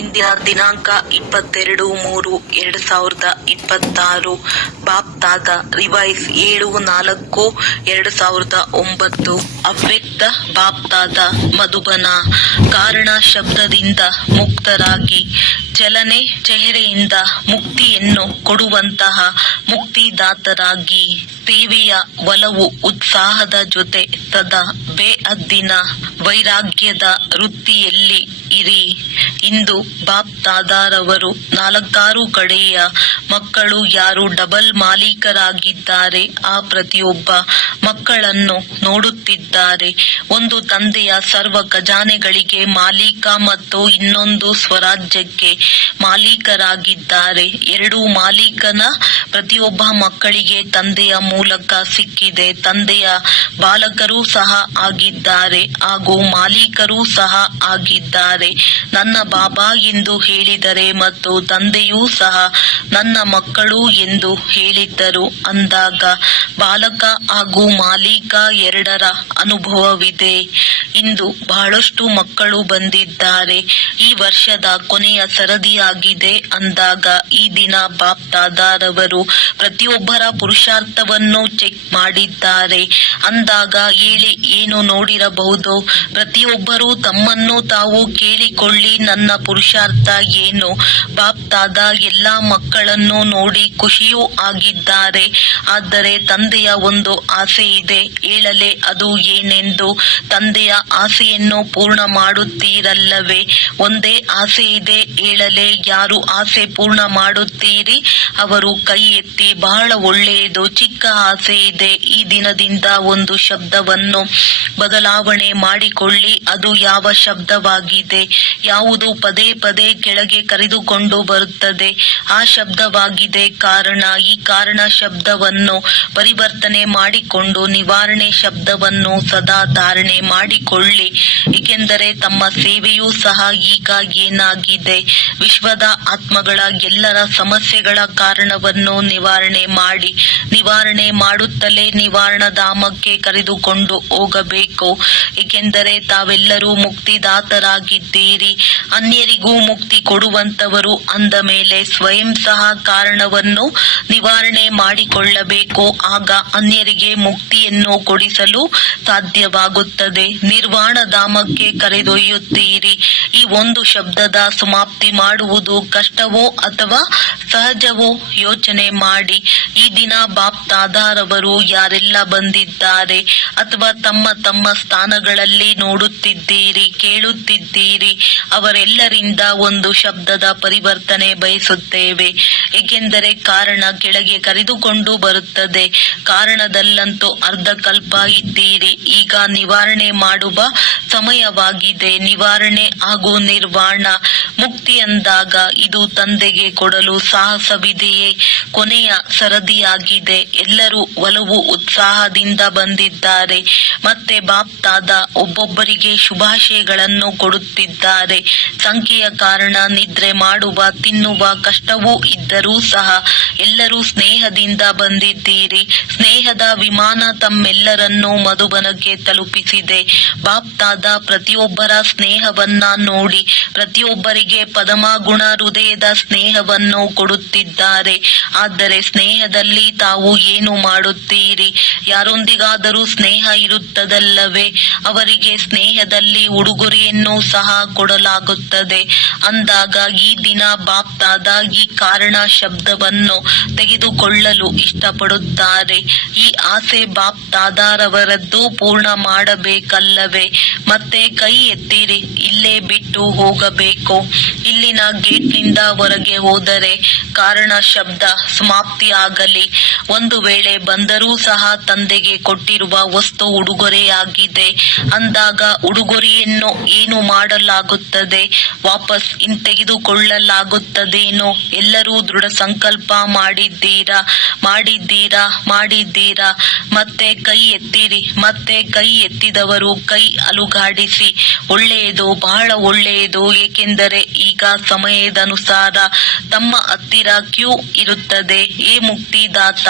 ಇಂದಿನ ದಿನಾಂಕ 22/3/2026. ಬಾಪ್ತಾದ ರಿವೈಸ್ 7/4/2009. ಅವ್ಯಕ್ತ ಬಾಪ್ತಾದ ಮಧುಬನ. ಕಾರಣ ಶಬ್ದದಿಂದ ಮುಕ್ತರಾಗಿ ಚಲನೆ ಚೆಹರೆಯಿಂದ ಮುಕ್ತಿಯನ್ನು ಕೊಡುವಂತಹ ಮುಕ್ತಿದಾತರಾಗಿ ಸೇವೆಯ ಒಲವು ಉತ್ಸಾಹದ ಜೊತೆ ಸದಾ ಬೇಅದ್ದಿನ ವೈರಾಗ್ಯದ ವೃತ್ತಿಯಲ್ಲಿ ಇರಿ. ಇಂದು ಬಾಪ್ತಾದಾರವರು 4 ಕಡೆಯ ಮಕ್ಕಳು ಯಾರು ಡಬಲ್ ಮಾಲೀಕರಾಗಿದ್ದಾರೆ ಆ ಪ್ರತಿಯೊಬ್ಬ ಮಕ್ಕಳನ್ನು ನೋಡುತ್ತಿದ್ದಾರೆ. ಒಂದು ತಂದೆಯ ಸರ್ವ ಖಜಾನೆಗಳಿಗೆ ಮಾಲೀಕ ಮತ್ತು ಇನ್ನೊಂದು ಸ್ವರಾಜ್ಯಕ್ಕೆ ಮಾಲೀಕರಾಗಿದ್ದಾರೆ. 2 ಮಾಲೀಕನ ಪ್ರತಿಯೊಬ್ಬ ಮಕ್ಕಳಿಗೆ ತಂದೆಯ ಮೂಲಕ ಸಿಕ್ಕಿದೆ. ತಂದೆಯ ಬಾಲಕರೂ ಸಹ ಆಗಿದ್ದಾರೆ ಹಾಗೂ ಮಾಲೀಕರೂ ಸಹ ಆಗಿದ್ದಾರೆ. ನನ್ನ ಬಾಬಾ ಎಂದು ಹೇಳಿದರೆ ಮತ್ತು ತಂದೆಯೂ ಸಹ ನನ್ನ ಮಕ್ಕಳು ಎಂದು ಹೇಳಿದ್ದರು ಅಂದಾಗ ಬಾಲಕ ಹಾಗೂ ಮಾಲೀಕ ಎರಡರ ಅನುಭವವಿದೆ. ಇಂದು ಬಹಳಷ್ಟು ಮಕ್ಕಳು ಬಂದಿದ್ದಾರೆ. ಈ ವರ್ಷದ ಕೊನೆಯ ಸರದಿಯಾಗಿದೆ ಅಂದಾಗ ಈ ದಿನ ಬಾಪ್ತಾದಾರವರು ಪ್ರತಿಯೊಬ್ಬರ ಪುರುಷಾರ್ಥವನ್ನು ಚೆಕ್ ಮಾಡಿದ್ದಾರೆ ಅಂದಾಗ ಹೇಳಿ ಏನು ನೋಡಿರಬಹುದು. ಪ್ರತಿಯೊಬ್ಬರು ತಮ್ಮನ್ನು ತಾವು ಕೇಳಿಕೊಳ್ಳಿ, ನನ್ನ ಪುರುಷಾರ್ಥ ಏನು? ಬಾಪ್ತಾದ ಎಲ್ಲಾ ಮಕ್ಕಳನ್ನು ನೋಡಿ ಖುಷಿಯೂ ಆಗಿದ್ದಾರೆ. ಆದರೆ ತಂದೆಯ ಒಂದು ಆಸೆ ಇದೆ, ಹೇಳಲೆ ಅದು ಏನೆಂದು. ತಂದೆಯ ಆಸೆಯನ್ನು ಪೂರ್ಣ ಮಾಡುತ್ತೀರಲ್ಲವೇ? ಒಂದೇ ಆಸೆ ಇದೆ, ಹೇಳಲೆ ಯಾರು ಆಸೆ ಪೂರ್ಣ ಮಾಡುತ್ತೀರಿ? ಅವರು ಕೈ ಎತ್ತಿ. ಬಹಳ ಒಳ್ಳೆಯದು. ಚಿಕ್ಕ ಆಸೆ ಇದೆ. ಈ ದಿನದಿಂದ ಒಂದು ಶಬ್ದವನ್ನು ಬದಲಾವಣೆ ಮಾಡಿಕೊಳ್ಳಿ. ಅದು ಯಾವ ಶಬ್ದವಾಗಿದೆ? ಯಾವುದು ಪದೇ ಪದೇ ಕೆಳಗೆ ಕರೆದುಕೊಂಡು ಬರುತ್ತದೆ? ಆ ಶಬ್ದವಾಗಿದೆ ಕಾರಣ. ಈ ಕಾರಣ ಶಬ್ದವನ್ನು ಪರಿವರ್ತನೆ ಮಾಡಿಕೊಂಡು ನಿವಾರಣೆ ಶಬ್ದವನ್ನು ಸದಾ ಧಾರಣೆ ಮಾಡಿಕೊಳ್ಳಿ. ಏಕೆಂದರೆ ತಮ್ಮ ಸೇವೆಯೂ ಸಹ ಈಗ ಏನಾಗಿದೆ, ವಿಶ್ವದ ಆತ್ಮಗಳ ಎಲ್ಲರ ಸಮಸ್ಯೆಗಳ ಕಾರಣವನ್ನು ನಿವಾರಣೆ ಮಾಡಿ, ನಿವಾರಣೆ ಮಾಡುತ್ತಲೇ ನಿವಾರಣಧಾಮಕ್ಕೆ ಕರೆದುಕೊಂಡು ಹೋಗಬೇಕು. ಏಕೆಂದರೆ ತಾವೆಲ್ಲರೂ ಮುಕ್ತಿದಾತರಾಗಿದ್ದೀರಿ. ಅನ್ಯರಿಗೂ ಮುಕ್ತಿ ಕೊಡುವಂತವರು ಅಂದ ಮೇಲೆ ಸ್ವಯಂ ಸಹ ಕಾರಣವನ್ನು ನಿವಾರಣೆ ಮಾಡಿಕೊಳ್ಳಬೇಕು. ಆಗ ಅನ್ಯರಿಗೆ ಮುಕ್ತಿಯನ್ನು ಕೊಡಿಸಲು ಸಾಧ್ಯವಾಗುತ್ತದೆ. ನಿರ್ವಾಣಧಾಮಕ್ಕೆ ಕರೆದೊಯ್ಯುತ್ತೀರಿ. ಈ ಒಂದು ಶಬ್ದದ ಸಮಾಪ್ತಿ ಮಾಡುವುದು ಕಷ್ಟವೋ ಅಥವಾ ಸಹಜವೋ ಯೋಚನೆ ಮಾಡಿ. ಈ ದಿನ ಬಾಪ್ತಾದಾರವರು ಯಾರೆಲ್ಲ ಬಂದಿದ್ದಾರೆ ಅಥವಾ ತಮ್ಮ ತಮ್ಮ ಸ್ಥಾನಗಳಲ್ಲಿ ನೋಡುತ್ತಿದ್ದೀರಿ, ಕೇಳುತ್ತಿದ್ದೀರಿ, ಅವರೆಲ್ಲರಿಂದ ಒಂದು ಶಬ್ದದ ಪರಿವರ್ತನೆ ಬಯಸುತ್ತೇವೆ. ಏಕೆಂದರೆ ಕಾರಣ ಕೆಳಗೆ ಕರೆದುಕೊಂಡು ಬರುತ್ತದೆ. ಕಾರಣದಲ್ಲಂತೂ ಅರ್ಧಕಲ್ಪ ಇದ್ದೀರಿ. ಈಗ ನಿವಾರಣೆ ಮಾಡುವ ಸಮಯವಾಗಿದೆ. ನಿವಾರಣೆ ಹಾಗೂ ನಿರ್ವಾಣ ಮುಕ್ತಿ ಅಂದಾಗ ಇದು ತಂದೆಗೆ ಕೊಡಲು ಸಾಹಸವಿದೆಯೇ? ಕೊನೆಯ ಸರದಿಯಾಗಿದೆ. ಎಲ್ಲರೂ ಒಲವು ಉತ್ಸಾಹದಿಂದ ಬಂದಿದ್ದಾರೆ. ಮತ್ತೆ ಬಾಪ್ತಾದ ಒಬ್ಬೊಬ್ಬರಿಗೆ ಶುಭಾಶಯಗಳನ್ನು ಕೊಡುತ್ತಿದ್ದಾರೆ. ಸಂಖ್ಯೆಯ ಕಾರಣ ನಿದ್ರೆ ಮಾಡುವ ತಿನ್ನುವ ಕಷ್ಟವೂ ಇದ್ದರೂ ಸಹ ಎಲ್ಲರೂ ಸ್ನೇಹದಿಂದ ಬಂದಿದ್ದೀರಿ. ಸ್ನೇಹದ ವಿಮಾನ ತಮ್ಮೆಲ್ಲರನ್ನೂ ಮಧುಬನಕ್ಕೆ ತಲುಪಿಸಿದೆ. ಬಾಪ್ತಾದ ಪ್ರತಿಯೊಬ್ಬರ ಸ್ನೇಹವನ್ನ ನೋಡಿ ಪ್ರತಿಯೊಬ್ಬರಿಗೆ ಪದಮಗುಣ ಹೃದಯದ ಸ್ನೇಹವನ್ನು ಕೊಡುತ್ತಿದ್ದಾರೆ. ಆದರೆ ಸ್ನೇಹದಲ್ಲಿ ತಾವು ಏನು ಮಾಡುತ್ತೀರಿ? ಯಾರೊಂದಿಗಾದರೂ ಸ್ನೇಹ ಇರುತ್ತದಲ್ಲವೇ? ಅವರಿಗೆ ಸ್ನೇಹದಲ್ಲಿ ಉಡುಗೊರೆಯನ್ನು ಸಹ ಕೊಡಲಾಗುತ್ತದೆ ಅಂದಾಗ ಈ ದಿನ ಬಾಪ್ತಾದ ಈ ಕಾರಣ ಶಬ್ದವನ್ನು ತೆಗೆದುಕೊಳ್ಳಲು ಇಷ್ಟಪಡುತ್ತಾರೆ. ಈ ಆಸೆ ಬಾಪ್ತಾದಾರವರದ್ದು ಪೂರ್ಣ ಮಾಡಬೇಕಲ್ಲವೇ? ಮತ್ತೆ ಕೈ ಎತ್ತಿರಿ. ಇಲ್ಲೇ ಬಿಟ್ಟು ಹೋಗಬೇಕು. ಇಲ್ಲಿನ ಗೇಟ್ನಿಂದ ಹೊರಗೆ ಹೋದರೆ ಕಾರಣ ಶಬ್ದ ಸಮಾಪ್ತಿಯಾಗಲಿ. ಒಂದು ವೇಳೆ ಬಂದರೂ ಸಹ ತಂದೆಗೆ ಕೊಟ್ಟಿರುವ ವಸ್ತು ಉಡುಗೊರೆಯಾಗಿದೆ ಅಂದಾಗ ಉಡುಗೊರೆಯನ್ನು ಏನು ಮಾಡಲಾಗುತ್ತದೆ? ವಾಪಸ್ ಹಿಂತೆಗೆದುಕೊಳ್ಳಲಾಗುತ್ತದೇನೋ? ಎಲ್ಲರೂ ದೃಢ ಸಂಕಲ್ಪ ಮಾಡಿದ್ದೀರಾ? ಮಾಡಿದ್ದೀರಾ? ಮತ್ತೆ ಕೈ ಎತ್ತಿರಿ. ಮತ್ತೆ ಕೈ ಎತ್ತಿದವರು ಕೈ ಅಲುಗಾಡಿಸಿ. ಒಳ್ಳೆಯದು, ಬಹಳ ಒಳ್ಳೆಯದು. ಏಕೆಂದರೆ ಈ ಈಗ ಸಮಯದನುಸಾರ ತಮ್ಮ ಹತ್ತಿರ ಕ್ಯೂ ಇರುತ್ತದೆ. ಏ ಮುಕ್ತಿದಾತ,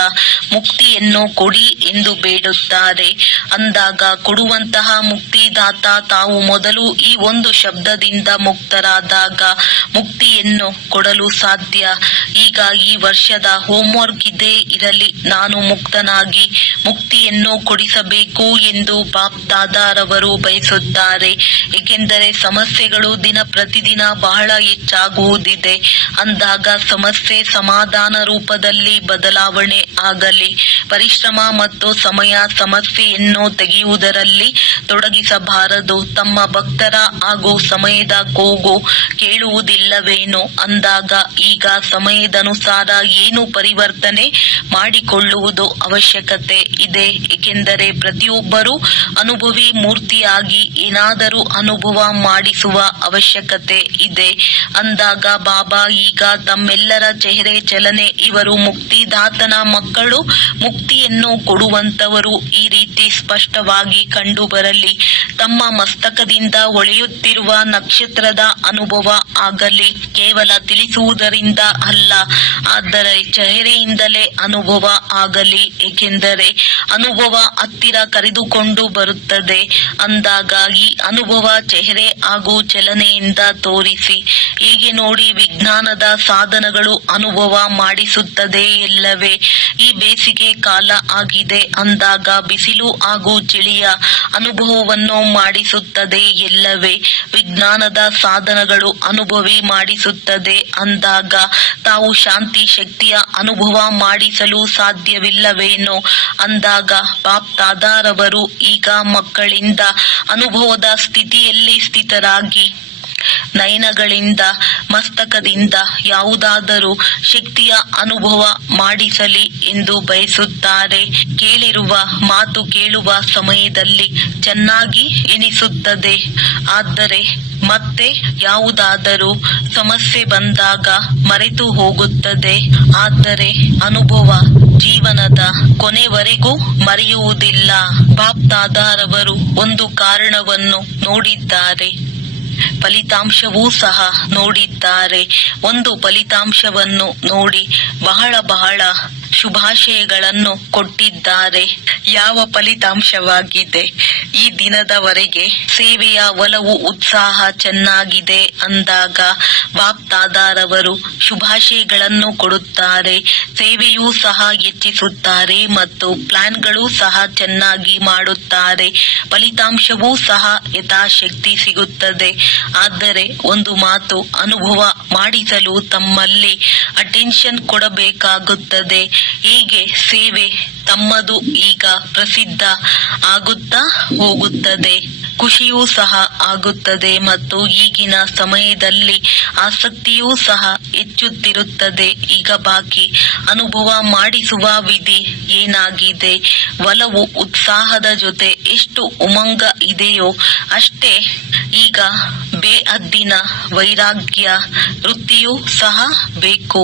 ಮುಕ್ತಿಯನ್ನು ಕೊಡಿ ಎಂದು ಬೇಡುತ್ತಾರೆ. ಅಂದಾಗ ಕೊಡುವಂತಹ ಮುಕ್ತಿದಾತ ತಾವು ಮೊದಲು ಈ ಒಂದು ಶಬ್ದದಿಂದ ಮುಕ್ತರಾದಾಗ ಮುಕ್ತಿಯನ್ನು ಕೊಡಲು ಸಾಧ್ಯ. ಈಗ ಈ ವರ್ಷದ ಹೋಮ್ವರ್ಕ್ ಇದೇ ಇರಲಿ, ನಾನು ಮುಕ್ತನಾಗಿ ಮುಕ್ತಿಯನ್ನು ಕೊಡಿಸಬೇಕು ಎಂದು ಬಾಪ್ ದಾದಾರವರು ಬಯಸುತ್ತಾರೆ. ಏಕೆಂದರೆ ಸಮಸ್ಯೆಗಳು ದಿನ ಪ್ರತಿದಿನ ಬಹಳ ಹೆಚ್ಚಾಗುವುದಿದೆ. ಅಂದಾಗ ಸಮಸ್ಯೆ ಸಮಾಧಾನ ರೂಪದಲ್ಲಿ ಬದಲಾವಣೆ ಆಗಲಿ. ಪರಿಶ್ರಮ ಮತ್ತು ಸಮಯ ಸಮಸ್ಯೆಯನ್ನು ತೆಗೆಯುವುದರಲ್ಲಿ ತೊಡಗಿಸಬಾರದು. ತಮ್ಮ ಭಕ್ತರ ಹಾಗೂ ಸಮಯದ ಕೂಗು ಕೇಳುವುದಿಲ್ಲವೇನು? ಅಂದಾಗ ಈಗ ಸಮಯದನುಸಾರ ಏನು ಪರಿವರ್ತನೆ ಮಾಡಿಕೊಳ್ಳುವುದು ಅವಶ್ಯಕತೆ ಇದೆ. ಏಕೆಂದರೆ ಪ್ರತಿಯೊಬ್ಬರೂ ಅನುಭವಿ ಮೂರ್ತಿಯಾಗಿ ಏನಾದರೂ ಅನುಭವ ಮಾಡಿಸುವ ಅವಶ್ಯಕತೆ ಇದೆ. ಅಂದಾಗ ಬಾಬಾ ಈಗ ತಮ್ಮೆಲ್ಲರ ಚೆಹರೆ ಚಲನೆ, ಇವರು ಮುಕ್ತಿದಾತನ ಮಕ್ಕಳು, ಮುಕ್ತಿಯನ್ನು ಕೊಡುವಂತವರು, ಈ ರೀತಿ ಸ್ಪಷ್ಟವಾಗಿ ಕಂಡುಬರಲಿ. ತಮ್ಮ ಮಸ್ತಕದಿಂದ ಹೊಳೆಯುತ್ತಿರುವ ನಕ್ಷತ್ರದ ಅನುಭವ ಆಗಲಿ. ಕೇವಲ ತಿಳಿಸುವುದರಿಂದ ಅಲ್ಲ, ಆದರೆ ಚೆಹರೆಯಿಂದಲೇ ಅನುಭವ ಆಗಲಿ. ಏಕೆಂದರೆ ಅನುಭವ ಹತ್ತಿರ ಕರೆದುಕೊಂಡು ಬರುತ್ತದೆ. ಅಂದಾಗ ಈ ಅನುಭವ ಚೆಹರೆ ಹಾಗೂ ಚಲನೆಯಿಂದ ತೋರಿಸಿ. ಹೀಗೆ ನೋಡಿ, ವಿಜ್ಞಾನದ ಸಾಧನಗಳು ಅನುಭವ ಮಾಡಿಸುತ್ತದೆ ಎಲ್ಲವೇ. ಈ ಬೇಸಿಗೆ ಕಾಲ ಆಗಿದೆ ಅಂದಾಗ ಬಿಸಿಲು ಹಾಗೂ ಚಳಿಯ ಅನುಭವವನ್ನು ಮಾಡಿಸುತ್ತದೆ ಎಲ್ಲವೇ. ವಿಜ್ಞಾನದ ಸಾಧನಗಳು ಅನುಭವಿ ಮಾಡಿಸುತ್ತದೆ ಅಂದಾಗ ತಾವು ಶಾಂತಿ ಶಕ್ತಿಯ ಅನುಭವ ಮಾಡಿಸಲು ಸಾಧ್ಯವಿಲ್ಲವೇನೋ? ಅಂದಾಗ ಬಾಪ್ ದಾದಾರವರು ಈಗ ಮಕ್ಕಳಿಂದ ಅನುಭವದ ಸ್ಥಿತಿಯಲ್ಲಿ ಸ್ಥಿತರಾಗಿ ನಯನಗಳಿಂದ ಮಸ್ತಕದಿಂದ ಯಾವುದಾದರೂ ಶಕ್ತಿಯ ಅನುಭವ ಮಾಡಿಸಲಿ ಎಂದು ಬಯಸುತ್ತಾರೆ. ಕೇಳಿರುವ ಮಾತು ಕೇಳುವ ಸಮಯದಲ್ಲಿ ಚೆನ್ನಾಗಿ ಎನಿಸುತ್ತದೆ. ಆದರೆ ಮತ್ತೆ ಯಾವುದಾದರೂ ಸಮಸ್ಯೆ ಬಂದಾಗ ಮರೆತು ಹೋಗುತ್ತದೆ. ಆದರೆ ಅನುಭವ ಜೀವನದ ಕೊನೆವರೆಗೂ ಮರೆಯುವುದಿಲ್ಲ. ಬಾಪ್ ದಾದಾರವರು ಒಂದು ಕಾರಣವನ್ನು ನೋಡಿದ್ದಾರೆ, ಫಲಿತಾಂಶವೂ ಸಹ ನೋಡಿದ್ದಾರೆ. ಒಂದು ಫಲಿತಾಂಶವನ್ನು ನೋಡಿ ಬಹಳ ಶುಭಾಶಯಗಳನ್ನು ಕೊಟ್ಟಿದ್ದಾರೆ. ಯಾವ ಫಲಿತಾಂಶವಾಗಿದೆ? ಈ ದಿನದವರೆಗೆ ಸೇವೆಯ ಒಲವು ಉತ್ಸಾಹ ಚೆನ್ನಾಗಿದೆ ಅಂದಾಗ ಬಾಪ್ ದಾದಾರವರು ಶುಭಾಶಯಗಳನ್ನು ಕೊಡುತ್ತಾರೆ. ಸೇವೆಯೂ ಸಹ ಹೆಚ್ಚಿಸುತ್ತಾರೆ ಮತ್ತು ಪ್ಲಾನ್ಗಳು ಸಹ ಚೆನ್ನಾಗಿ ಮಾಡುತ್ತಾರೆ. ಫಲಿತಾಂಶವೂ ಸಹ ಯಥಾಶಕ್ತಿ ಸಿಗುತ್ತದೆ. ಆದರೆ ಒಂದು ಮಾತು ಅನುಭವ ಮಾಡಿಸಲು ತಮ್ಮಲ್ಲಿ ಅಟೆನ್ಷನ್ ಕೊಡಬೇಕಾಗುತ್ತದೆ. ಹೀಗೆ ಸೇವೆ ತಮ್ಮದು ಈಗ ಪ್ರಸಿದ್ಧ ಆಗುತ್ತಾ ಹೋಗುತ್ತದೆ. ಖುಷಿಯೂ ಸಹ ಆಗುತ್ತದೆ ಮತ್ತು ಈಗಿನ ಸಮಯದಲ್ಲಿ ಆಸಕ್ತಿಯೂ ಸಹ ಹೆಚ್ಚುತ್ತಿರುತ್ತದೆ. ಈಗ ಬಾಕಿ ಅನುಭವ ಮಾಡಿಸುವ ವಿಧಿ ಏನಾಗಿದೆ? ಒಲವು ಉತ್ಸಾಹದ ಜೊತೆ ಎಷ್ಟು ಉಮಂಗ ಇದೆಯೋ ಅಷ್ಟೇ ಈಗ ಬೇಅದ್ದಿನ ವೈರಾಗ್ಯ ವೃತ್ತಿಯೂ ಸಹ ಬೇಕು.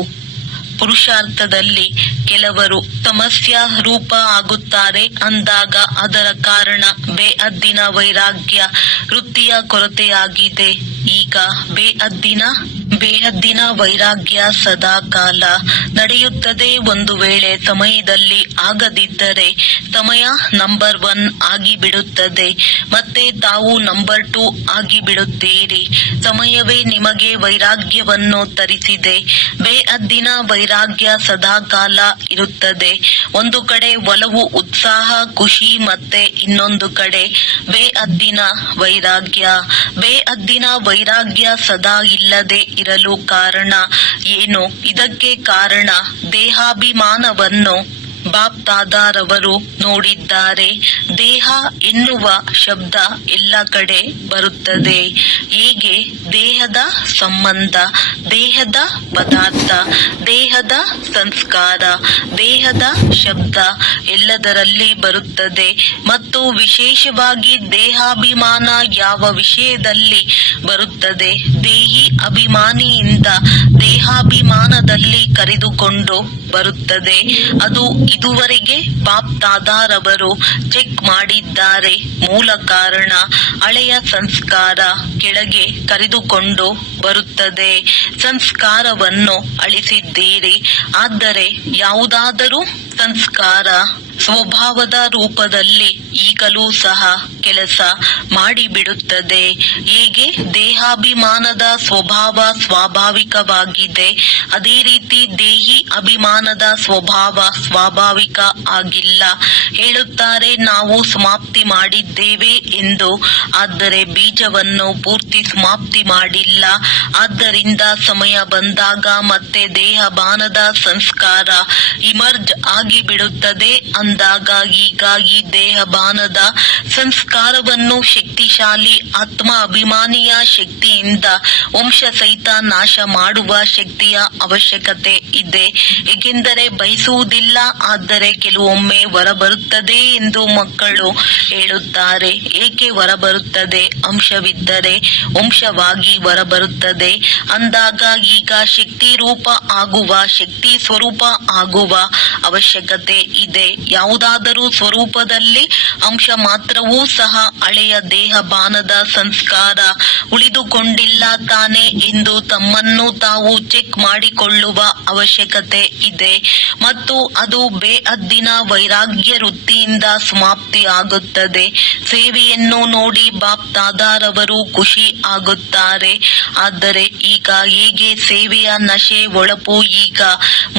ಪುರುಷಾರ್ಥದಲ್ಲಿ ಕೆಲವರು ಸಮಸ್ಯಾ ರೂಪ ಆಗುತ್ತಾರೆ ಅಂದಾಗ ಅದರ ಕಾರಣ ಬೇಅದ್ದಿನ ವೈರಾಗ್ಯ ವೃತ್ತಿಯ ಕೊರತೆಯಾಗಿದೆ. ಈಗ ಬೇಹದ್ದಿನ ವೈರಾಗ್ಯ ಸದಾ ಕಾಲ ನಡೆಯುತ್ತದೆ. ಒಂದು ವೇಳೆ ಸಮಯದಲ್ಲಿ ಆಗದಿದ್ದರೆ ಸಮಯ ನಂಬರ್ 1 ಆಗಿಬಿಡುತ್ತದೆ. ಮತ್ತೆ ತಾವು ನಂಬರ್ 2 ಆಗಿಬಿಡುತ್ತೀರಿ. ಸಮಯವೇ ನಿಮಗೆ ವೈರಾಗ್ಯವನ್ನು ತರಿಸಿದೆ. ಬೇಹದ್ದಿನ ವೈರಾಗ್ಯ ಸದಾ ಕಾಲ ಇರುತ್ತದೆ. ಒಂದು ಕಡೆ ಒಲವು ಉತ್ಸಾಹ ಖುಷಿ, ಮತ್ತೆ ಇನ್ನೊಂದು ಕಡೆ ಬೇಹದ್ದಿನ ವೈರಾಗ್ಯ ಸದಾ ಇಲ್ಲದೆ ಇರಲು ಕಾರಣ ಏನು? ಇದಕ್ಕೆ ಕಾರಣ ದೇಹಾಭಿಮಾನವನ್ನು ಬಾಪ್ ದಾದಾರವರು ನೋಡಿದ್ದಾರೆ. ದೇಹ ಎನ್ನುವ ಶಬ್ದ ಎಲ್ಲ ಕಡೆ ಬರುತ್ತದೆ. ಹೇಗೆ ದೇಹದ ಸಂಬಂಧ, ದೇಹದ ಪದಾರ್ಥ, ದೇಹದ ಸಂಸ್ಕಾರ, ದೇಹದ ಶಬ್ದ ಎಲ್ಲದರಲ್ಲಿ ಬರುತ್ತದೆ. ಮತ್ತು ವಿಶೇಷವಾಗಿ ದೇಹಾಭಿಮಾನ ಯಾವ ವಿಷಯದಲ್ಲಿ ಬರುತ್ತದೆ? ದೇಹಿ ಅಭಿಮಾನಿಯಿಂದ ದೇಹಾಭಿಮಾನದಲ್ಲಿ ಕರೆದುಕೊಂಡು ಬರುತ್ತದೆ. ಅದು ಇದುವರೆಗೆ ಬಾಪ್ ದಾದಾರವರು ಚೆಕ್ ಮಾಡಿದ್ದಾರೆ. ಮೂಲ ಕಾರಣ ಹಳೆಯ ಸಂಸ್ಕಾರ ಕೆಳಗೆ ಕರೆದುಕೊಂಡು ಬರುತ್ತದೆ. ಸಂಸ್ಕಾರವನ್ನು ಅಳಿಸಿದ್ದೀರಿ. ಆದರೆ ಯಾವುದಾದರೂ ಸಂಸ್ಕಾರ ಸ್ವಭಾವದ ರೂಪದಲ್ಲಿ ಈಗಲೂ ಸಹ ಕೆಲಸ ಮಾಡಿಬಿಡುತ್ತದೆ. ಹೇಗೆ ದೇಹಾಭಿಮಾನದ ಸ್ವಭಾವ ಸ್ವಾಭಾವಿಕವಾಗಿದೆ, ಅದೇ ರೀತಿ ದೇಹಿ ಅಭಿಮಾನದ ಸ್ವಭಾವ ಸ್ವಾಭಾವಿಕ ಆಗಿಲ್ಲ. ಹೇಳುತ್ತಾರೆ ನಾವು ಸಮಾಪ್ತಿ ಮಾಡಿದ್ದೇವೆ ಎಂದು, ಆದರೆ ಬೀಜವನ್ನು ಪೂರ್ತಿ ಸಮಾಪ್ತಿ ಮಾಡಿಲ್ಲ. ಆದ್ದರಿಂದ ಸಮಯ ಬಂದಾಗ ಮತ್ತೆ ದೇಹಭಾನದ ಸಂಸ್ಕಾರ ಇಮರ್ಜ್ ಆಗಿಬಿಡುತ್ತದೆ. ಅಂದಾಗ ಹೀಗಾಗಿ ದೇಹಭಾನದ ಸಂಸ್ಕಾರವನ್ನು ಶಕ್ತಿಶಾಲಿ ಆತ್ಮ ಅಭಿಮಾನಿಯ ಶಕ್ತಿಯಿಂದ ವಂಶ ಸಹಿತ ನಾಶ ಮಾಡುವ ಶಕ್ತಿಯ ಅವಶ್ಯಕತೆ ಇದೆ. ಏಕೆಂದರೆ ಬಯಸುವುದಿಲ್ಲ, ಆದರೆ ಕೆಲವೊಮ್ಮೆ ಹೊರಬರುತ್ತದೆ ಎಂದು ಮಕ್ಕಳು ಹೇಳುತ್ತಾರೆ. ಏಕೆ ಹೊರಬರುತ್ತದೆ? ಅಂಶವಿದ್ದರೆ ವಂಶವಾಗಿ ಹೊರಬರುತ್ತದೆ. ಅಂದಾಗ ಈಗ ಶಕ್ತಿ ರೂಪ ಆಗುವ, ಶಕ್ತಿ ಸ್ವರೂಪ ಆಗುವ ಅವಶ್ಯಕತೆ ಇದೆ. ಯಾವುದಾದರೂ ಸ್ವರೂಪದಲ್ಲಿ ಅಂಶ ಮಾತ್ರವೂ ಸಹ ಹಳೆಯ ದೇಹಭಾನದ ಸಂಸ್ಕಾರ ಉಳಿದುಕೊಂಡಿಲ್ಲ ತಾನೆ ಎಂದು ತಮ್ಮನ್ನು ತಾವು ಚೆಕ್ ಮಾಡಿಕೊಳ್ಳುವ ಅವಶ್ಯಕತೆ ಇದೆ. ಮತ್ತು ಅದು ಬೇಹದ್ದಿನ ವೈರಾಗ್ಯ ವೃತ್ತಿಯಿಂದ ಸಮಾಪ್ತಿ ಆಗುತ್ತದೆ. ಸೇವೆಯನ್ನು ನೋಡಿ ಬಾಪ್ ದಾದಾರವರು ಖುಷಿ ಆಗುತ್ತಾರೆ. ಆದರೆ ಈಗ ಹೇಗೆ ಸೇವೆಯ ನಶೆ ಹೊಳಪು ಈಗ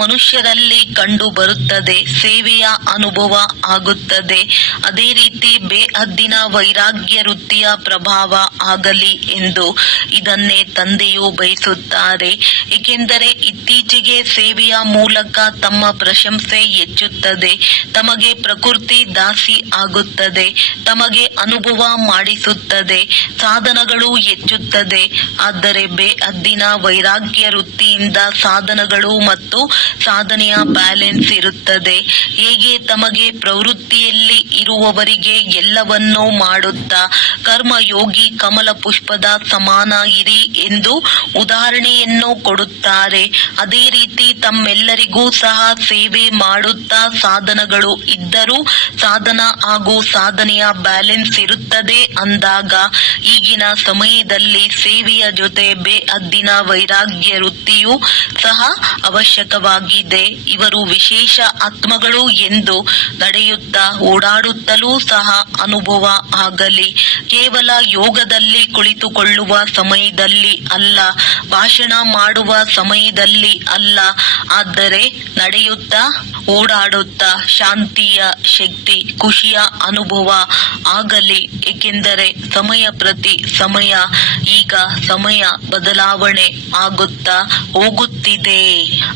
ಮನುಷ್ಯರಲ್ಲಿ ಕಂಡು ಬರುತ್ತದೆ, ಸೇವೆಯ ಅನುಭವ ಆಗುತ್ತದೆ. ಅದೇ ರೀತಿ ಬೇಹದ್ದಿನ ವೈರಾಗ್ಯ ವೃತ್ತಿಯ ಪ್ರಭಾವ ಆಗಲಿ ಎಂದು ಇದನ್ನೇ ತಂದೆಯು ಬಯಸುತ್ತಾರೆ. ಏಕೆಂದರೆ ಇತ್ತೀಚೆಗೆ ಸೇವೆಯ ಮೂಲಕ ತಮ್ಮ ಪ್ರಶಂಸೆ ಹೆಚ್ಚುತ್ತದೆ, ತಮಗೆ ಪ್ರಕೃತಿ ದಾಸಿ ಆಗುತ್ತದೆ, ತಮಗೆ ಅನುಭವ ಮಾಡಿಸುತ್ತದೆ, ಸಾಧನಗಳು ಹೆಚ್ಚುತ್ತದೆ. ಆದರೆ ಬೇಹದ್ದಿನ ವೈರಾಗ್ಯ ವೃತ್ತಿಯಿಂದ ಸಾಧನಗಳು ಮತ್ತು ಸಾಧನೆಯ ಬ್ಯಾಲೆನ್ಸ್ ಇರುತ್ತದೆ. ಹೇಗೆ ತಮಗೆ ಪ್ರವೃತ್ತಿಯಲ್ಲಿ ಇರುವವರಿಗೆ ಎಲ್ಲವನ್ನೂ ಮಾಡುತ್ತಾ ಕರ್ಮಯೋಗಿ ಕಮಲ ಪುಷ್ಪದ ಸಮಾನ ಇರಿ ಎಂದು ಉದಾಹರಣೆಯನ್ನು ಕೊಡುತ್ತಾರೆ. ಅದೇ ರೀತಿ ತಮ್ಮೆಲ್ಲರಿಗೂ ಸಹ ಸೇವೆ ಮಾಡುತ್ತಾ ಸಾಧನಗಳು ಇದ್ದರೂ ಸಾಧನ ಹಾಗೂ ಸಾಧನೆಯ ಬ್ಯಾಲೆನ್ಸ್ ಇರುತ್ತದೆ. ಅಂದಾಗ ಈಗಿನ ಸಮಯದಲ್ಲಿ ಸೇವೆಯ ಜೊತೆ ಬೇಹದ್ದಿನ ವೈರಾಗ್ಯ ವೃತ್ತಿಯೂ ಸಹ ಅವಶ್ಯಕವಾಗಿದೆ. ಇವರು ವಿಶೇಷ ಆತ್ಮಗಳು ಎಂದು ನಡೆಯುತ್ತಾ ಓಡಾಡುತ್ತಲೂ ಸಹ ಅನುಭವ ಆಗಲಿ. ಕೇವಲ ಯೋಗದಲ್ಲಿ ಕುಳಿತುಕೊಳ್ಳುವ ಸಮಯದಲ್ಲಿ ಅಲ್ಲ, ಭಾಷಣ ಮಾಡುವ ಸಮಯದಲ್ಲಿ ಅಲ್ಲ, ಆದರೆ ನಡೆಯುತ್ತಾ ಓಡಾಡುತ್ತಾ ಶಾಂತಿಯ ಶಕ್ತಿ, ಖುಷಿಯ ಅನುಭವ ಆಗಲಿ. ಏಕೆಂದರೆ ಸಮಯ ಪ್ರತಿ ಸಮಯ ಈಗ ಸಮಯ ಬದಲಾವಣೆ ಆಗುತ್ತಾ ಹೋಗುತ್ತಿದೆ.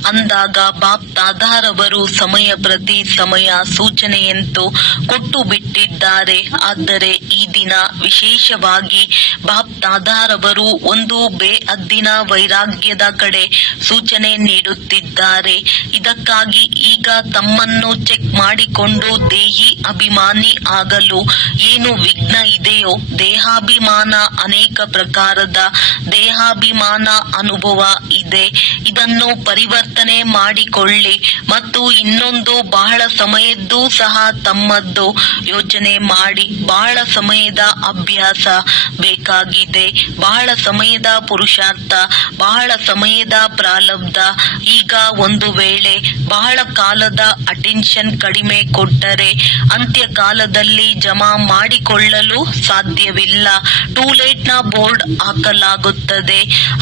ಅಂದಾಗ ಬಾಪ್ ದಾದಾರವರು ಸಮಯ ಪ್ರತಿ ಸಮಯ ಸೂಚನೆಯಂತೂ ಕೊಟ್ಟು ಬಿಟ್ಟಿದ್ದಾರೆ. ಆದರೆ ಈ ದಿನ ವಿಶೇಷವಾಗಿ ಬಾಪ್ ದಾದಾರವರು ಒಂದು ಬೇಹದ್ದಿನ ವೈರಾಗ್ಯದ ಕಡೆ ಸೂಚನೆ ನೀಡುತ್ತಿದ್ದಾರೆ. ಇದಕ್ಕಾಗಿ ಈಗ ತಮ್ಮನ್ನು ಚೆಕ್ ಮಾಡಿಕೊಂಡು ದೇಹಿ ಅಭಿಮಾನಿ ಆಗಲು ಏನು ವಿಘ್ನ ಇದೆಯೋ, ದೇಹಾಭಿಮಾನ ಅನೇಕ ಪ್ರಕಾರದ ದೇಹಾಭಿಮಾನ ಅನುಭವ ಇದೆ, ಇದನ್ನು ಪರಿವರ್ತನೆ ಮಾಡಿಕೊಳ್ಳಿ. ಮತ್ತು ಇನ್ನೊಂದು ಬಹಳ ಸಮಯದ್ದು ಸಹ ತಮ್ಮದ್ದು ಯೋಚನೆ ಮಾಡಿ. ಬಹಳ ಸಮಯದ ಅಭ್ಯಾಸ ಬೇಕಾಗಿದೆ, ಬಹಳ ಸಮಯದ ಪುರುಷಾರ್ಥ, ಬಹಳ ಸಮಯದ ಪ್ರಾರಬ್ಧ. ಈಗ ಒಂದು ವೇಳೆ ಬಹಳ ಕಾಲದ ಅಟೆನ್ಷನ್ ಕಡಿಮೆ ಕೊಟ್ಟರೆ ಅಂತ್ಯಕಾಲದಲ್ಲಿ ಜಮಾ ಮಾಡಿಕೊಳ್ಳಲು ಸಾಧ್ಯವಿಲ್ಲ. ಟೂ ಲೇಟ್ ನ ಬೋರ್ಡ್ ಹಾಕಲಾಗುತ್ತದೆ.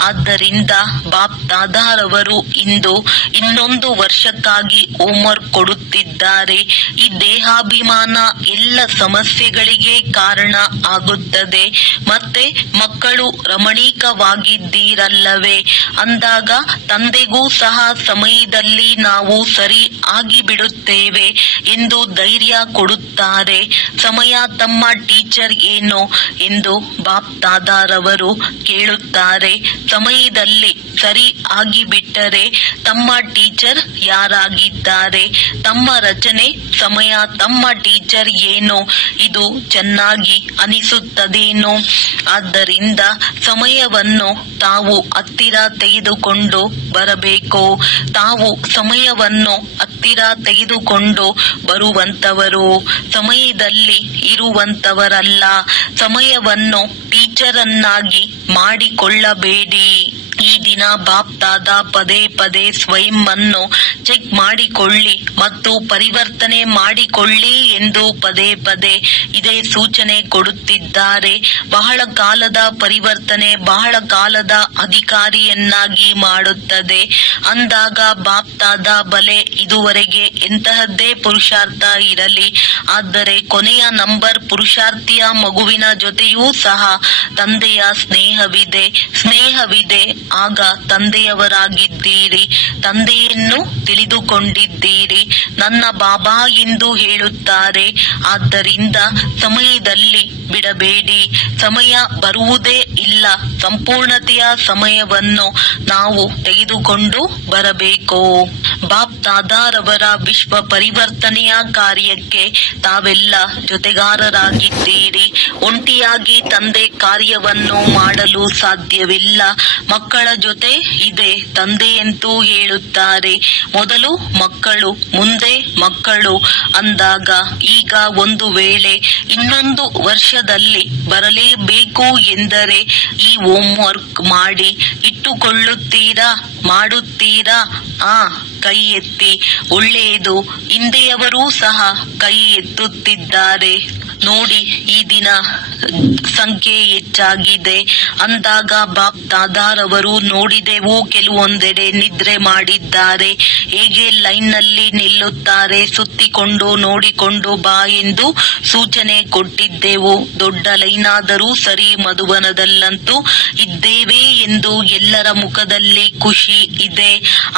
ಆದ್ದರಿಂದ ಬಾಪ್ ದಾದಾರವರು ಇಂದು ಇನ್ನೊಂದು ವರ್ಷಕ್ಕಾಗಿ ಹೋಮ್ವರ್ಕ್ ಕೊಡುತ್ತಿದ್ದಾರೆ. ಈ ದೇಹಾಭಿಮಾನ ಎಲ್ಲ ಸಮಸ್ಯೆಗಳಿಗೆ ಕಾರಣ ಆಗುತ್ತದೆ. ಮತ್ತೆ ಮಕ್ಕಳು ರಮಣೀಕವಾಗಿದ್ದೀರಲ್ಲವೇ, ಅಂದಾಗ ತಂದೆಗೂ ಸಹ ಸಮಯದಲ್ಲಿ ನಾವು ಸರಿ ಆಗಿಬಿಡುತ್ತೇವೆ ಎಂದು ಧೈರ್ಯ ಕೊಡುತ್ತಾರೆ. ಸಮಯ ತಮ್ಮ ಟೀಚರ್ ಏನು ಎಂದು ಬಾಪ್ ದಾದಾರವರು ಕೇಳುತ್ತಾರೆ. ಸಮಯದಲ್ಲಿ ಸರಿ ಆಗಿಬಿಟ್ಟರೆ ತಮ್ಮ ಟೀಚರ್ ಯಾರಾಗಿದ್ದಾರೆ, ತಮ್ಮ ರಚನೆ, ಸಮಯ, ತಮ್ಮ ಟೀಚರ್ ಏನೋ ಇದು ಚೆನ್ನಾಗಿ ಅನಿಸುತ್ತದೇನೋ. ಆದ್ದರಿಂದ ಸಮಯವನ್ನು ತಾವು ಹತ್ತಿರ ತೆಗೆದುಕೊಂಡು ಬರಬೇಕು. ತಾವು ಸಮಯವನ್ನು ಹತ್ತಿರ ತೆಗೆದುಕೊಂಡು ಬರುವಂತವರು, ಸಮಯದಲ್ಲಿ ಇರುವಂತವರಲ್ಲ. ಸಮಯವನ್ನು ಟೀಚರನ್ನಾಗಿ ಮಾಡಿಕೊಳ್ಳಬೇಡಿ. ಈ ದಿನ ಬಾಪ್ದಾದ ಪದೇ ಪದೇ ಸ್ವಯಂ ಅನ್ನು ಚೆಕ್ ಮಾಡಿಕೊಳ್ಳಿ ಮತ್ತು ಪರಿವರ್ತನೆ ಮಾಡಿಕೊಳ್ಳಿ ಎಂದು ಪದೇ ಪದೇ ಇದೇ ಸೂಚನೆ ಕೊಡುತ್ತಿದ್ದಾರೆ. ಬಹಳ ಕಾಲದ ಪರಿವರ್ತನೆ ಬಹಳ ಕಾಲದ ಅಧಿಕಾರಿಯನ್ನಾಗಿ ಮಾಡುತ್ತದೆ. ಅಂದಾಗ ಬಾಪ್ದಾದ ಬಲೆ ಇದುವರೆಗೆ ಎಂತಹದ್ದೇ ಪುರುಷಾರ್ಥ ಇರಲಿ, ಆದರೆ ಕೊನೆಯ ನಂಬರ್ ಪುರುಷಾರ್ಥಿಯ ಮಗುವಿನ ಜೊತೆಯೂ ಸಹ ತಂದೆಯ ಸ್ನೇಹವಿದೆ. ಆಗ ತಂದೆಯವರಾಗಿದ್ದೀರಿ, ತಂದೆಯನ್ನು ತಿಳಿದುಕೊಂಡಿದ್ದೀರಿ. ನನ್ನ ಬಾಬಾ ಎಂದು ಹೇಳುತ್ತಾರೆ. ಆದ್ದರಿಂದ ಸಮಯದಲ್ಲಿ ಬಿಡಬೇಡಿ. ಸಮಯ ಬರುವುದೇ ಇಲ್ಲ. ಸಂಪೂರ್ಣತೆಯ ಸಮಯವನ್ನು ನಾವು ತೆಗೆದುಕೊಂಡು ಬರಬೇಕು. ಬಾಪ್ ದಾದಾರವರ ವಿಶ್ವ ಪರಿವರ್ತನೆಯ ಕಾರ್ಯಕ್ಕೆ ತಾವೆಲ್ಲ ಜೊತೆಗಾರರಾಗಿದ್ದೀರಿ. ಒಂಟಿಯಾಗಿ ತಂದೆ ಕಾರ್ಯವನ್ನು ಮಾಡಲು ಸಾಧ್ಯವಿಲ್ಲ. ಮಕ್ಕಳ ಜೊತೆ ಇದೆ ತಂದೆಯಂತೂ ಹೇಳುತ್ತಾರೆ. ಮೊದಲು ಮಕ್ಕಳು, ಮುಂದೆ ಮಕ್ಕಳು ಅಂದಾಗ ಈಗ ಒಂದು ವೇಳೆ ಇನ್ನೊಂದು ವರ್ಷದಲ್ಲಿ ಬರಲೇಬೇಕು ಎಂದರೆ ಈ ಹೋಂವರ್ಕ್ ಮಾಡಿ ಇಟ್ಟುಕೊಳ್ಳುತ್ತೀರಾ, ಮಾಡುತ್ತೀರಾ? ಕೈ ಎತ್ತಿ. ಒಳ್ಳೆಯದು. ಹಿಂದೆಯವರೂ ಸಹ ಕೈ ಎತ್ತುತ್ತಿದ್ದಾರೆ ನೋಡಿ. ಈ ದಿನ ಸಂಖ್ಯೆ ಹೆಚ್ಚಾಗಿದೆ. ಅಂದಾಗ ಬಾಪ್ ದಾದಾರವರು ನೋಡಿದೆವು, ಕೆಲವೊಂದೆಡೆ ನಿದ್ರೆ ಮಾಡಿದ್ದಾರೆ. ಹೇಗೆ ಲೈನ್ ನಲ್ಲಿ ನಿಲ್ಲುತ್ತಾರೆ, ಸುತ್ತಿಕೊಂಡು ನೋಡಿಕೊಂಡು ಬಾ ಎಂದು ಸೂಚನೆ ಕೊಟ್ಟಿದ್ದೆವು. ದೊಡ್ಡ ಲೈನ್ ಆದರೂ ಸರಿ, ಮಧುಬನದಲ್ಲಂತೂ ಇದ್ದೇವೆ ಎಂದು ಎಲ್ಲರ ಮುಖದಲ್ಲಿ ಖುಷಿ ಇದೆ.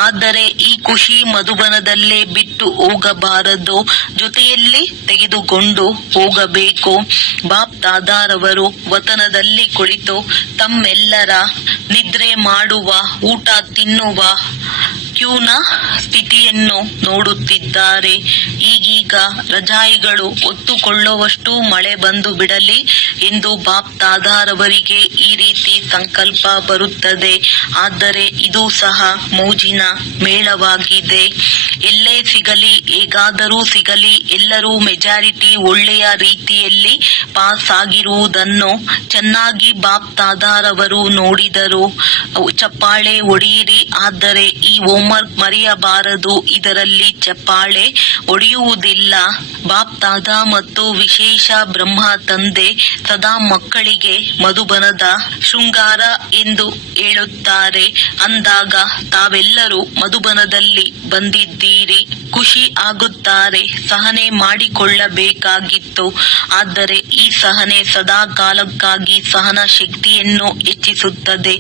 ಆದರೆ ಈ ಖುಷಿ ಮಧುಬನದಲ್ಲೇ ಬಿಟ್ಟು ಹೋಗಬಾರದು, ಜೊತೆಯಲ್ಲಿ ತೆಗೆದುಕೊಂಡು ಹೋಗಬೇಕು. ಬಾಪ್ ದಾದಾರವರು ವತನದಲ್ಲಿ ಕುಳಿತು ತಮ್ಮೆಲ್ಲರ ನಿದ್ರೆ ಮಾಡುವ, ಊಟ ತಿನ್ನುವ ಕ್ಯೂನ ಸ್ಥಿತಿಯನ್ನು ನೋಡುತ್ತಿದ್ದಾರೆ. ಈಗೀಗ ರಜಾಯಿಗಳು ಹೊತ್ತುಕೊಳ್ಳುವಷ್ಟು ಮಳೆ ಬಂದು ಬಿಡಲಿ ಎಂದು ಬಾಪ್ ದಾದಾರವರಿಗೆ ಈ ರೀತಿ ಸಂಕಲ್ಪ ಬರುತ್ತದೆ. ಆದರೆ ಇದು ಸಹ ಮೋಜಿನ ಮೇಳವಾಗಿದೆ. ಎಲ್ಲೇ ಸಿಗಲಿ, ಹೇಗಾದರೂ ಸಿಗಲಿ, ಎಲ್ಲರೂ ಮೆಜಾರಿಟಿ ಒಳ್ಳೆಯ ರೀತಿಯಲ್ಲಿ ಪಾಸ್ ಆಗಿರುವುದನ್ನು ಚೆನ್ನಾಗಿ ಬಾಪ್ ದಾದಾರವರು ನೋಡಿದರು. ಚಪ್ಪಾಳೆ ಹೊಡೆಯಿರಿ, ಆದರೆ ಈ ಹೋಂವರ್ಕ್ ಮರೆಯಬಾರದು. ಇದರಲ್ಲಿ ಚಪ್ಪಾಳೆ ಹೊಡೆಯುವುದಿಲ್ಲ. ಬಾಪ್ ದಾದಾ ಮತ್ತು ವಿಶೇಷ ಬ್ರಹ್ಮ ತಂದೆ ಸದಾ ಮಕ್ಕಳಿಗೆ ಮಧುಬನದ ಶೃಂಗಾರ ಎಂದು ಹೇಳುತ್ತಾರೆ. ಅಂದಾಗ ತಾವೆಲ್ಲರೂ ಮಧುಬನದಲ್ಲಿ ಬಂದಿದ್ದೀರಿ, ಖುಷಿ ಆಗುತ್ತಾರೆ. ಸಹನೆ ಮಾಡಿಕೊಳ್ಳಬೇಕಾಗಿತ್ತು, ಆದರೆ ಈ ಸಹನೆ ಸದಾ ಕಾಲಕ್ಕಾಗಿ ಸಹನ ಶಕ್ತಿಯನ್ನು ಹೆಚ್ಚಿಸುತ್ತದೆ.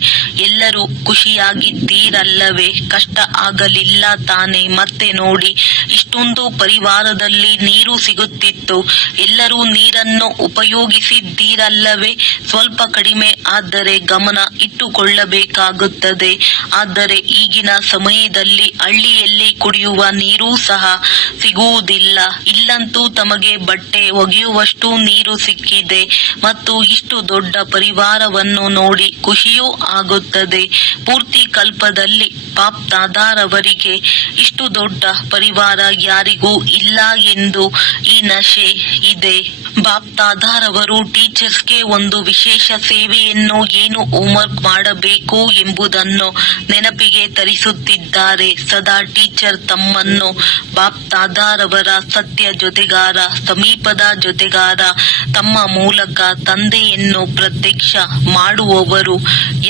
ಎಲ್ಲರೂ ಖುಷಿಯಾಗಿದ್ದೀರಲ್ಲವೇ? ಕಷ್ಟ ಆಗಲಿಲ್ಲ ತಾನೆ? ಮತ್ತೆ ನೋಡಿ, ಇಷ್ಟೊಂದು ಪರಿವಾರದಲ್ಲಿ ನೀರು ಸಿಗುತ್ತಿತ್ತು, ಎಲ್ಲರೂ ನೀರನ್ನು ಉಪಯೋಗಿಸಿದ್ದೀರಲ್ಲವೇ? ಸ್ವಲ್ಪ ಕಡಿಮೆ ಆದರೆ ಗಮನ ಇಟ್ಟುಕೊಳ್ಳಬೇಕಾಗುತ್ತದೆ. ಆದರೆ ಈಗಿನ ಸಮಯದಲ್ಲಿ ಹಳ್ಳಿಯಲ್ಲಿ ಕುಡಿಯುವ ನೀರೂ ಸಹ ಸಿಗುವುದಿಲ್ಲ. ಇಲ್ಲಂತೂ ತಮಗೆ ಬಟ್ಟೆ ಒಗೆಯುವಷ್ಟು ನೀರು ಸಿಕ್ಕಿದೆ. ಮತ್ತು ಇಷ್ಟು ದೊಡ್ಡ ಪರಿವಾರವನ್ನು ನೋಡಿ ಖುಷಿಯೂ ಆಗುತ್ತದೆ. ಪೂರ್ತಿ ಕಲ್ಪದಲ್ಲಿ ಬಾಪ್ ದಾದಾರವರಿಗೆ ಇಷ್ಟು ದೊಡ್ಡ ಪರಿವಾರ ಯಾರಿಗೂ ಇಲ್ಲ ಎಂದು ಈ ನಶೆ ಇದೆ. ಬಾಪ್ ದಾದಾರವರು ಟೀಚರ್ಸ್ಗೆ ಒಂದು ವಿಶೇಷ ಸೇವೆಯನ್ನು, ಏನು ಹೋಂವರ್ಕ್ ಮಾಡಬೇಕು ಎಂಬುದನ್ನು ನೆನಪಿಗೆ ತರಿಸುತ್ತಿದ್ದಾರೆ. ಸದಾ ಟೀಚರ್ ತಮ್ಮನ್ನು ಬಾಪ್ ದಾದಾರವರ ಸತ್ಯ ಜೊತೆಗಾರ, ಸಮೀಪದ ಜೊತೆಗಾರ, ತಮ್ಮ ಮೂಲಕ ತಂದೆಯನ್ನು ಪ್ರತ್ಯಕ್ಷ ಮಾಡುವವರು.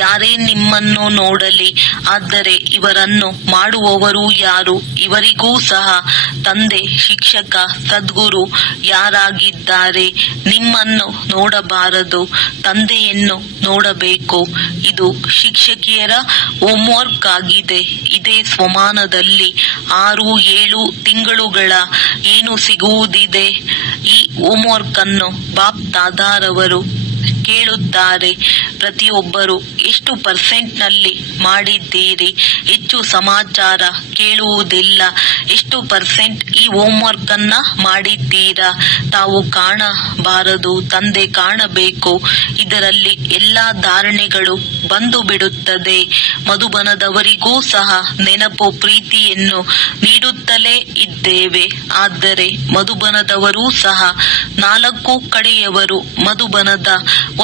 ಯಾರೇ ನಿಮ್ಮನ್ನು ನೋಡಲಿ, ಆದರೆ ಇವರನ್ನು ಮಾಡುವವರು ಯಾರು? ಇವರಿಗೂ ಸಹ ತಂದೆ, ಶಿಕ್ಷಕ, ಸದ್ಗುರು ಯಾರಾಗಿದ್ದಾರೆ? ನಿಮ್ಮನ್ನು ನೋಡಬಾರದು, ತಂದೆಯನ್ನು ನೋಡಬೇಕು. ಇದು ಶಿಕ್ಷಕಿಯರ ಹೋಂವರ್ಕ್ ಆಗಿದೆ. ಇದೇ ಸ್ವಮಾನದಲ್ಲಿ 6-7 ತಿಂಗಳುಗಳ ಏನು ಸಿಗುವುದಿದೆ. ಈ ಹೋಂವರ್ಕ್ ಅನ್ನು ಬಾಪ್ ದಾದಾರವರು ಕೇಳುತ್ತಾರೆ. ಪ್ರತಿಯೊಬ್ಬರು ಎಷ್ಟು ಪರ್ಸೆಂಟ್ನಲ್ಲಿ ಮಾಡಿದ್ದೀರಿ? ಹೆಚ್ಚು ಸಮಾಚಾರ ಕೇಳುವುದಿಲ್ಲ. ಎಷ್ಟು ಪರ್ಸೆಂಟ್ ಈ ಹೋಮ್ವರ್ಕ್ ಅನ್ನ ಮಾಡಿದ್ದೀರಾ? ತಾವು ಕಾಣಬಾರದು, ತಂದೆ ಕಾಣಬೇಕು. ಇದರಲ್ಲಿ ಎಲ್ಲಾ ಧಾರಣೆಗಳು ಬಂದು ಬಿಡುತ್ತದೆ. ಮಧುಬನದವರಿಗೂ ಸಹ ನೆನಪು ಪ್ರೀತಿಯನ್ನು ನೀಡುತ್ತಲೇ ಇದ್ದೇವೆ. ಆದರೆ ಮಧುಬನದವರೂ ಸಹ 4 ಕಡೆಯವರು ಮಧುಬನದ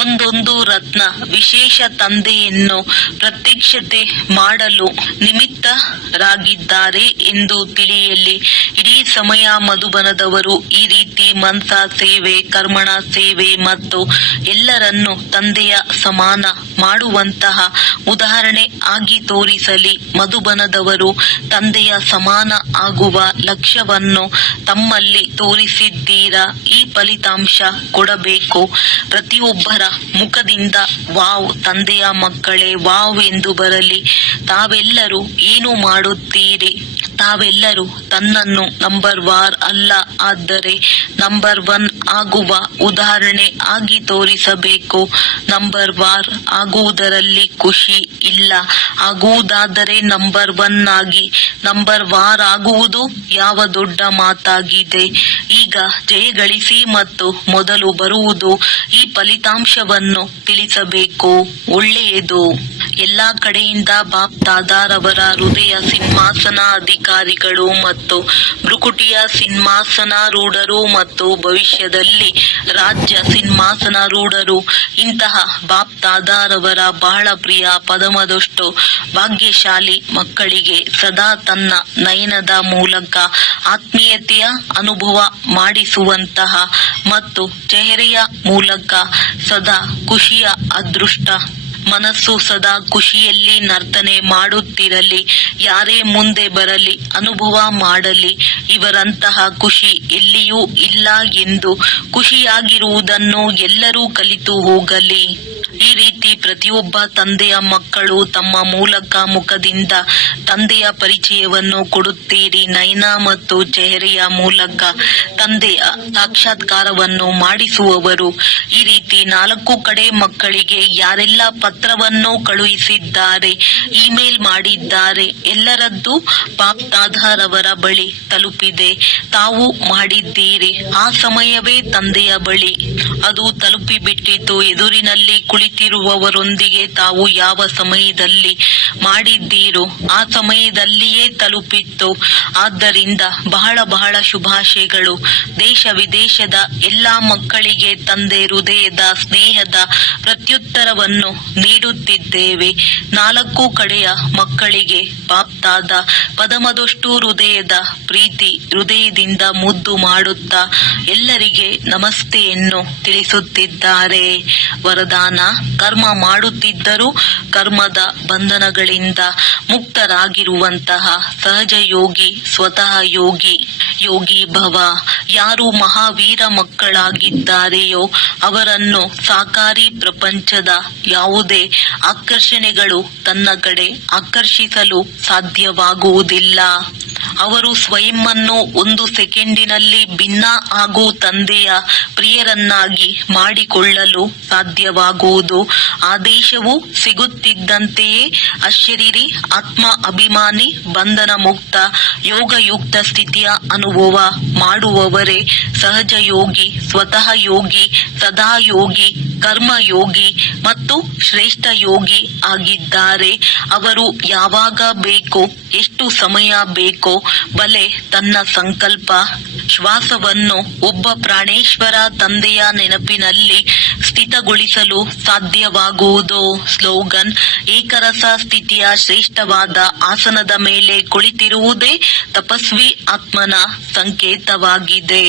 ಒಂದೊಂದು ರತ್ನ ವಿಶೇಷ ತಂದೆಯನ್ನು ಪ್ರತ್ಯಕ್ಷತೆ ಮಾಡಲು ನಿಮಿತ್ತರಾಗಿದ್ದಾರೆ ಎಂದು ತಿಳಿಯಲಿ. ಇಡೀ ಸಮಯ ಮಧುಬನದವರು ಈ ರೀತಿ ಮನಸ ಸೇವೆ, ಕರ್ಮಣ ಸೇವೆ ಮತ್ತು ಎಲ್ಲರನ್ನು ತಂದೆಯ ಸಮಾನ ಮಾಡುವಂತಹ ಉದಾಹರಣೆ ಆಗಿ ತೋರಿಸಲಿ. ಮಧುಬನದವರು ತಂದೆಯ ಸಮಾನ ಆಗುವ ಲಕ್ಷ್ಯವನ್ನು ತಮ್ಮಲ್ಲಿ ತೋರಿಸಿದ್ದೀರಾ. ಈ ಫಲಿತಾಂಶ ಕೊಡಬೇಕು. ಪ್ರತಿಯೊಬ್ಬರ ಮುಖದಿಂದ ವಾವ್, ತಂದೆಯ ಮಕ್ಕಳೇ ವಾವ್ ಎಂದು ಬರಲಿ. ತಾವೆಲ್ಲರೂ ಏನು ಮಾಡುತ್ತೀರಿ? ತಾವೆಲ್ಲರೂ ತನ್ನನ್ನು ನಂಬರ್ 1 ಅಲ್ಲ, ಆದರೆ ನಂಬರ್ 1 ಆಗುವ ಉದಾಹರಣೆ ಆಗಿ ತೋರಿಸಬೇಕು. ನಂಬರ್ 1 ಆಗುವುದರಲ್ಲಿ ಖುಷಿ ಇಲ್ಲ. ಆಗುವುದಾದರೆ ನಂಬರ್ 1 ಆಗಿ. ನಂಬರ್ 1 ಆಗುವುದು ಯಾವ ದೊಡ್ಡ ಮಾತಾಗಿದೆ? ಈಗ ಜಯಗಳಿಸಿ ಮತ್ತು ಮೊದಲು ಬರುವುದು ಈ ಫಲಿತಾಂಶವನ್ನು ತಿಳಿಸಬೇಕು. ಒಳ್ಳೆಯದು. ಎಲ್ಲಾ ಕಡೆಯಿಂದ ಬಾಪ್ ದಾದಾರವರ ಹೃದಯ ಸಿಂಹಾಸನಾಧಿಕಾರಿಗಳು ಮತ್ತು ಭ್ರುಕುಟಿಯ ಸಿಂಹಾಸನಾರೂಢರು ಮತ್ತು ಭವಿಷ್ಯದಲ್ಲಿ ರಾಜ್ಯ ಸಿಂಹಾಸನಾರೂಢರು ಇಂತಹ ಬಾಪ್ ದಾದಾರವರ ಬಹಳ ಪ್ರಿಯ ಪದಮದಷ್ಟು ಭಾಗ್ಯಶಾಲಿ ಮಕ್ಕಳಿಗೆ ಸದಾ ತನ್ನ ನಯನದ ಮೂಲಕ ಆತ್ಮೀಯತೆಯ ಅನುಭವ ಮಾಡಿಸುವಂತಹ ಮತ್ತು ಚೆಹರೆಯ ಮೂಲಕ ಸದಾ ಖುಷಿಯ ಅದೃಷ್ಟ ಮನಸ್ಸು ಸದಾ ಖುಷಿಯಲ್ಲಿ ನರ್ತನೆ ಮಾಡುತ್ತಿರಲಿ. ಯಾರೇ ಮುಂದೆ ಬರಲಿ, ಅನುಭವ ಮಾಡಲಿ, ಇವರಂತಹ ಖುಷಿ ಎಲ್ಲಿಯೂ ಇಲ್ಲ ಎಂದು ಖುಷಿಯಾಗಿರುವುದನ್ನು ಎಲ್ಲರೂ ಕಲಿತು ಹೋಗಲಿ. ಈ ರೀತಿ ಪ್ರತಿಯೊಬ್ಬ ತಂದೆಯ ಮಕ್ಕಳು ತಮ್ಮ ಮೂಲಕ ಮುಖದಿಂದ ತಂದೆಯ ಪರಿಚಯವನ್ನು ಕೊಡುತ್ತೀರಿ. ನಯನ ಮತ್ತು ಚೆಹರೆಯ ಮೂಲಕ ತಂದೆಯ ಸಾಕ್ಷಾತ್ಕಾರವನ್ನು ಮಾಡಿಸುವವರು. ಈ ರೀತಿ 4 ಕಡೆ ಮಕ್ಕಳಿಗೆ ಯಾರೆಲ್ಲ ಪತ್ರವನ್ನು ಕಳುಹಿಸಿದ್ದಾರೆ, ಇಮೇಲ್ ಮಾಡಿದ್ದಾರೆ, ಎಲ್ಲರದ್ದು ಬಾಪ್ ದಾದಾರವರ ಬಳಿ ತಲುಪಿದೆ. ತಾವು ಮಾಡಿದ್ದೀರಿ. ಆ ಸಮಯವೇ ತಂದೆಯ ಬಳಿ ಅದು ತಲುಪಿಬಿಟ್ಟಿತು. ಎದುರಿನಲ್ಲಿ ಕುಳಿತಿರುವವರೊಂದಿಗೆ ತಾವು ಯಾವ ಸಮಯದಲ್ಲಿ ಮಾಡಿದ್ದೀರೋ ಆ ಸಮಯದಲ್ಲಿಯೇ ತಲುಪಿತ್ತು. ಆದ್ದರಿಂದ ಬಹಳ ಬಹಳ ಶುಭಾಶಯಗಳು. ದೇಶ ವಿದೇಶದ ಎಲ್ಲಾ ಮಕ್ಕಳಿಗೆ ತಂದೆ ಹೃದಯದ ಸ್ನೇಹದ ಪ್ರತ್ಯುತ್ತರವನ್ನು ನೀಡುತ್ತಿದ್ದೇವೆ. 4 ಕಡೆಯ ಮಕ್ಕಳಿಗೆ ಬಾಪ್ ದಾದಾ ಪದಮದಷ್ಟು ಹೃದಯದ ಪ್ರೀತಿ ಹೃದಯದಿಂದ ಮುದ್ದು ಮಾಡುತ್ತಾ ಎಲ್ಲರಿಗೆ ನಮಸ್ತೆಯನ್ನು ತಿಳಿಸುತ್ತಿದ್ದಾರೆ. ವರದಾನ: ಕರ್ಮ ಮಾಡುತ್ತಿದ್ದರೂ ಕರ್ಮದ ಬಂಧನಗಳಿಂದ ಮುಕ್ತರಾಗಿರುವಂತಹ ಸಹಜ ಯೋಗಿ, ಸ್ವತಃ ಯೋಗಿ. ಯೋಗಿ ಭವ. ಯಾರು ಮಹಾವೀರ ಮಕ್ಕಳಾಗಿದ್ದಾರೆಯೋ ಅವರನ್ನು ಸಾಕಾರಿ ಪ್ರಪಂಚದ ಯಾವುದೇ ಆಕರ್ಷಣೆಗಳು ತನ್ನ ಕಡೆ ಆಕರ್ಷಿಸಲು ಸಾಧ್ಯವಾಗುವುದಿಲ್ಲ. ಅವರು ಸ್ವಯಂವನ್ನು 1 ಸೆಕೆಂಡಿನಲ್ಲಿ ಭಿನ್ನ ಹಾಗೂ ತಂದೆಯ ಪ್ರಿಯರನ್ನಾಗಿ ಮಾಡಿಕೊಳ್ಳಲು ಸಾಧ್ಯವಾಗುವುದು. ಆದೇಶವು ಸಿಗುತ್ತಿದ್ದಂತೆಯೇ ಅಶರೀರಿ ಆತ್ಮ ಅಭಿಮಾನಿ ಬಂಧನ ಮುಕ್ತ ಯೋಗಯುಕ್ತ ಸ್ಥಿತಿಯ ಅನುಭವ ಮಾಡುವವರೇ ಸಹಜ ಯೋಗಿ, ಸ್ವತಃ ಯೋಗಿ, ಸದಾ ಯೋಗಿ, ಕರ್ಮಯೋಗಿ ಮತ್ತು ಶ್ರೇಷ್ಠ ಯೋಗಿ ಆಗಿದ್ದಾರೆ. ಅವರು ಯಾವಾಗ ಬೇಕೋ, ಎಷ್ಟು ಸಮಯ ಬೇಕೋ ಬಲೆ ತನ್ನ ಸಂಕಲ್ಪ ಶ್ವಾಸವನ್ನು ಒಬ್ಬ ಪ್ರಾಣೇಶ್ವರ ತಂದೆಯ ನೆನಪಿನಲ್ಲಿ ಸ್ಥಿತಗೊಳಿಸಲು ಸಾಧ್ಯವಾಗುವುದು. ಸ್ಲೋಗನ್: ಏಕರಸ ಸ್ಥಿತಿಯ ಶ್ರೇಷ್ಠವಾದ ಆಸನದ ಮೇಲೆ ಕುಳಿತಿರುವುದೇ ತಪಸ್ವಿ ಆತ್ಮನ ಸಂಕೇತವಾಗಿದೆ.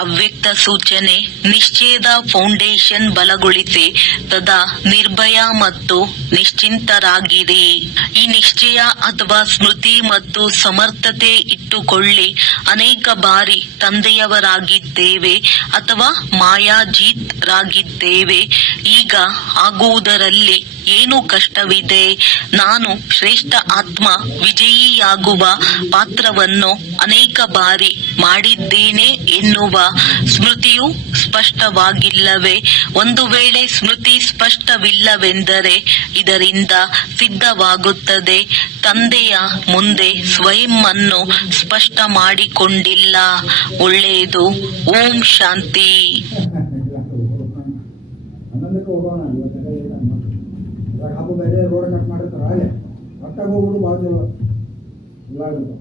ಅವ್ಯಕ್ತ ಸೂಚನೆ: ನಿಶ್ಚಯದ ಫೌಂಡೇಶನ್ ಬಲಗೊಳಿಸಿ ಸದಾ ನಿರ್ಭಯ ಮತ್ತು ನಿಶ್ಚಿಂತರಾಗಿರಿ. ಈ ನಿಶ್ಚಯ ಅಥವಾ ಸ್ಮೃತಿ ಮತ್ತು ಸಮರ್ಥತೆ ಇಟ್ಟುಕೊಳ್ಳಿ. ಅನೇಕ ಬಾರಿ ತಂದೆಯವರಾಗಿದ್ದೇವೆ ಅಥವಾ ಮಾಯಾಜೀತ್ ರಾಗಿದ್ದೇವೆ. ಈಗ ಆಗುವುದರಲ್ಲಿ ಏನು ಕಷ್ಟವಿದೆ? ನಾನು ಶ್ರೇಷ್ಠ ಆತ್ಮ ವಿಜಯಿಯಾಗುವ ಪಾತ್ರವನ್ನು ಅನೇಕ ಬಾರಿ ಮಾಡಿದ್ದೇನೆ ಎನ್ನುವ ಸ್ಮೃತಿಯು ಸ್ಪಷ್ಟವಾಗಿಲ್ಲವೇ? ಒಂದು ವೇಳೆ ಸ್ಮೃತಿ ಸ್ಪಷ್ಟವಿಲ್ಲವೆಂದರೆ ಇದರಿಂದ ಸಿದ್ಧವಾಗುತ್ತದೆ ತಂದೆಯ ಮುಂದೆ ಸ್ವಯಂ ಅನ್ನು ಸ್ಪಷ್ಟ ಮಾಡಿಕೊಂಡಿಲ್ಲ. ಒಳ್ಳೆಯದು. ಓಂ ಶಾಂತಿ. ಹನ್ನೊಂದಕ್ಕೆ ಹೋಗೋಣ. ಇವಾಗ ಹಬ್ಬ ಬೇರೆ ರೋಡ್ ಕಟ್ ಮಾಡಿರ್ತಾರೆ, ಹಾಗೆ ಕಟ್ಟಾಗಿ ಹೋಗ್ಬಿಡು ಭಾಳ ಚಲೋ ಇಲ್ಲ ಆಗುತ್ತೆ.